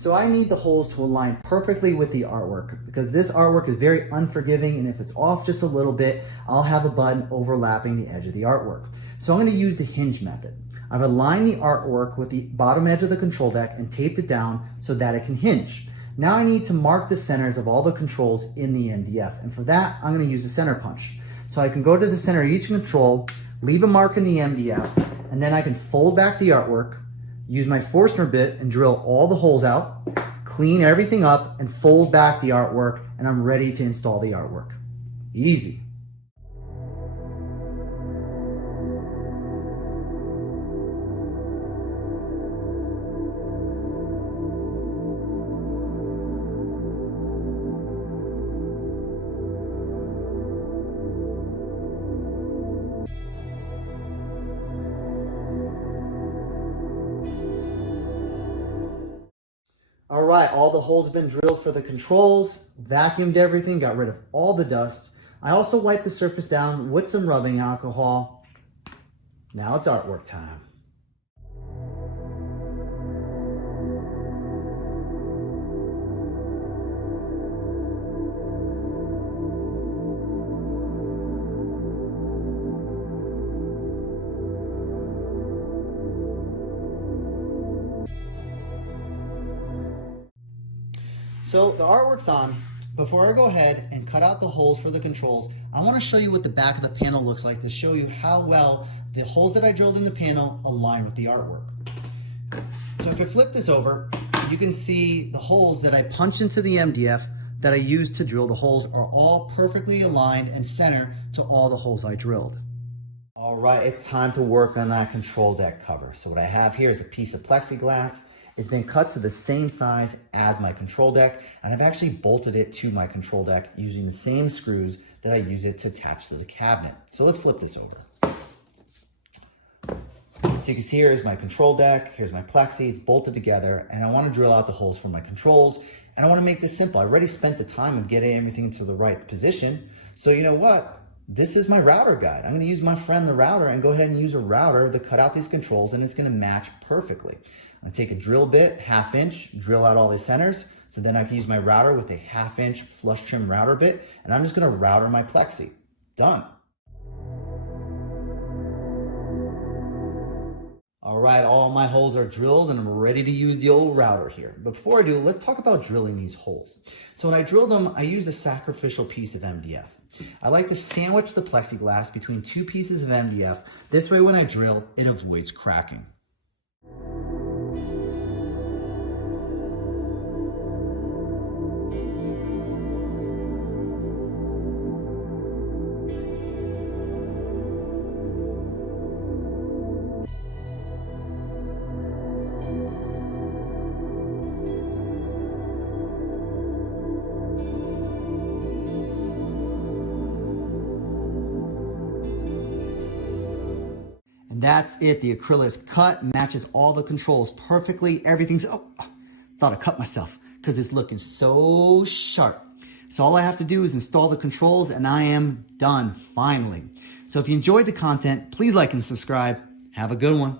So I need the holes to align perfectly with the artwork because this artwork is very unforgiving, and if it's off just a little bit, I'll have a button overlapping the edge of the artwork. So I'm going to use the hinge method. I've aligned the artwork with the bottom edge of the control deck and taped it down so that it can hinge. Now I need to mark the centers of all the controls in the MDF, and for that I'm going to use a center punch. So I can go to the center of each control, leave a mark in the MDF, and then I can fold back the artwork, use my Forstner bit and drill all the holes out, clean everything up, and fold back the artwork, and I'm ready to install the artwork. Easy. All right, all the holes have been drilled for the controls, vacuumed everything, got rid of all the dust. I also wiped the surface down with some rubbing alcohol. Now it's artwork time. So the artwork's on. Before I go ahead and cut out the holes for the controls, I want to show you what the back of the panel looks like to show you how well the holes that I drilled in the panel align with the artwork. So if I flip this over, you can see the holes that I punched into the MDF that I used to drill the holes are all perfectly aligned and center to all the holes I drilled. All right, it's time to work on that control deck cover. So what I have here is a piece of plexiglass. It's been cut to the same size as my control deck, and I've actually bolted it to my control deck using the same screws that I use it to attach to the cabinet. So let's flip this over. So you can see here's my control deck, here's my plexi, it's bolted together, and I want to drill out the holes for my controls, and I want to make this simple. I already spent the time of getting everything into the right position, so you know what? This is my router guide. I'm going to use my friend the router and go ahead and use a router to cut out these controls, and it's going to match perfectly. I'm gonna take a drill bit, 1/2 inch, drill out all the centers. So then I can use my router with a 1/2 inch flush trim router bit, and I'm just gonna router my plexi. Done. All right, all my holes are drilled and I'm ready to use the old router here. But before I do, let's talk about drilling these holes. So when I drilled them, I used a sacrificial piece of MDF. I like to sandwich the plexiglass between 2 pieces of MDF. This way when I drill, it avoids cracking. That's it. The acrylic is cut, matches all the controls perfectly. Everything's, thought I cut myself because it's looking so sharp. So all I have to do is install the controls and I am done finally. So if you enjoyed the content, please like and subscribe. Have a good one.